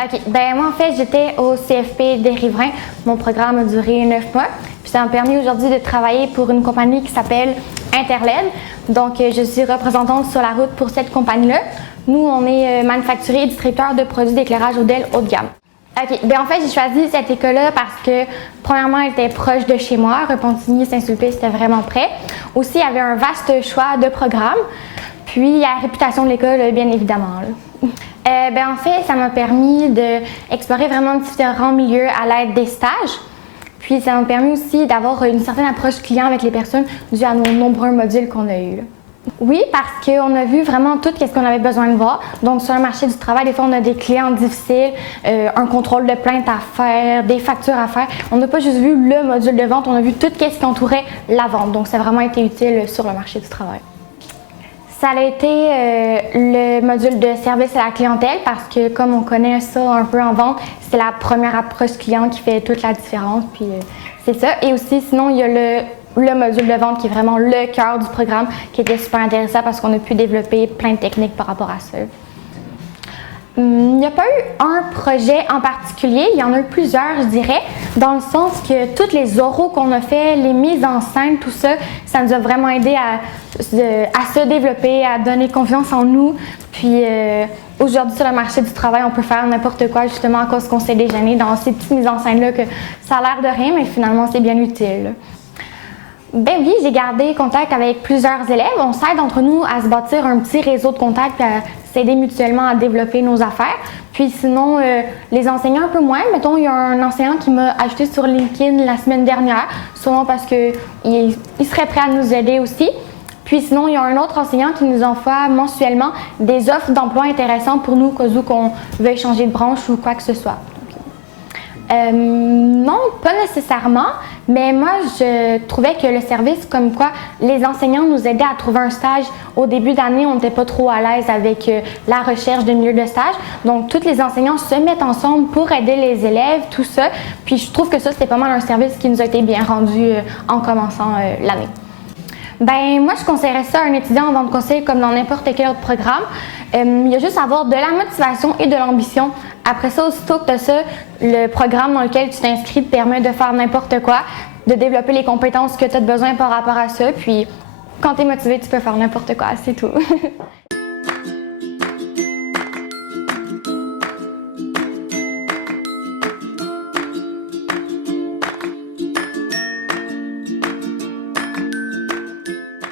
OK. Ben moi, en fait, j'étais au CFP des Riverains. Mon programme a duré 9 mois. Puis ça m'a permis aujourd'hui de travailler pour une compagnie qui s'appelle Interled. Donc, je suis représentante sur la route pour cette compagnie-là. Nous, on est manufacturier et distributeur de produits d'éclairage ODEL haut de gamme. OK. Bien, en fait, j'ai choisi cette école-là parce que, premièrement, elle était proche de chez moi. Repentigny-Saint-Sulpice, c'était vraiment près. Aussi, il y avait un vaste choix de programmes. Puis, la réputation de l'école, bien évidemment. En fait, ça m'a permis d'explorer vraiment différents milieux à l'aide des stages. Puis, ça m'a permis aussi d'avoir une certaine approche client avec les personnes dû à nos nombreux modules qu'on a eus. Oui, parce qu'on a vu vraiment tout ce qu'on avait besoin de voir. Donc, sur le marché du travail, des fois, on a des clients difficiles, un contrôle de plainte à faire, des factures à faire. On n'a pas juste vu le module de vente, on a vu tout ce qui entourait la vente. Donc, ça a vraiment été utile sur le marché du travail. Ça a été le module de service à la clientèle parce que, comme on connaît ça un peu en vente, c'est la première approche client qui fait toute la différence. Puis, c'est ça. Et aussi, sinon, il y a le module de vente qui est vraiment le cœur du programme, qui était super intéressant parce qu'on a pu développer plein de techniques par rapport à ça. Il n'y a pas eu un projet en particulier, il y en a eu plusieurs, je dirais, dans le sens que tous les oraux qu'on a fait, les mises en scène, tout ça, ça nous a vraiment aidé à se développer, à donner confiance en nous. Puis aujourd'hui, sur le marché du travail, on peut faire n'importe quoi, justement, à cause qu'on s'est déjeuné dans ces petites mises en scène-là que ça a l'air de rien, mais finalement, c'est bien utile. Ben oui, j'ai gardé contact avec plusieurs élèves. On s'aide entre nous à se bâtir un petit réseau de contacts et à s'aider mutuellement à développer nos affaires. Puis sinon, les enseignants un peu moins. Mettons, il y a un enseignant qui m'a ajouté sur LinkedIn la semaine dernière, souvent parce qu'il serait prêt à nous aider aussi. Puis sinon, il y a un autre enseignant qui nous envoie mensuellement des offres d'emploi intéressantes pour nous, au cas où qu'on veuille changer de branche ou quoi que ce soit. Non, pas nécessairement, mais moi je trouvais que le service, comme quoi les enseignants nous aidaient à trouver un stage au début d'année, on n'était pas trop à l'aise avec la recherche de milieu de stage. Donc tous les enseignants se mettent ensemble pour aider les élèves, tout ça. Puis je trouve que ça c'était pas mal un service qui nous a été bien rendu en commençant l'année. Ben moi je conseillerais ça à un étudiant en vente conseil comme dans n'importe quel autre programme. Il y a juste à avoir de la motivation et de l'ambition. Après ça, aussitôt que tu as ça, le programme dans lequel tu t'inscris te permet de faire n'importe quoi, de développer les compétences que tu as besoin par rapport à ça. Puis quand tu es motivé, tu peux faire n'importe quoi, c'est tout.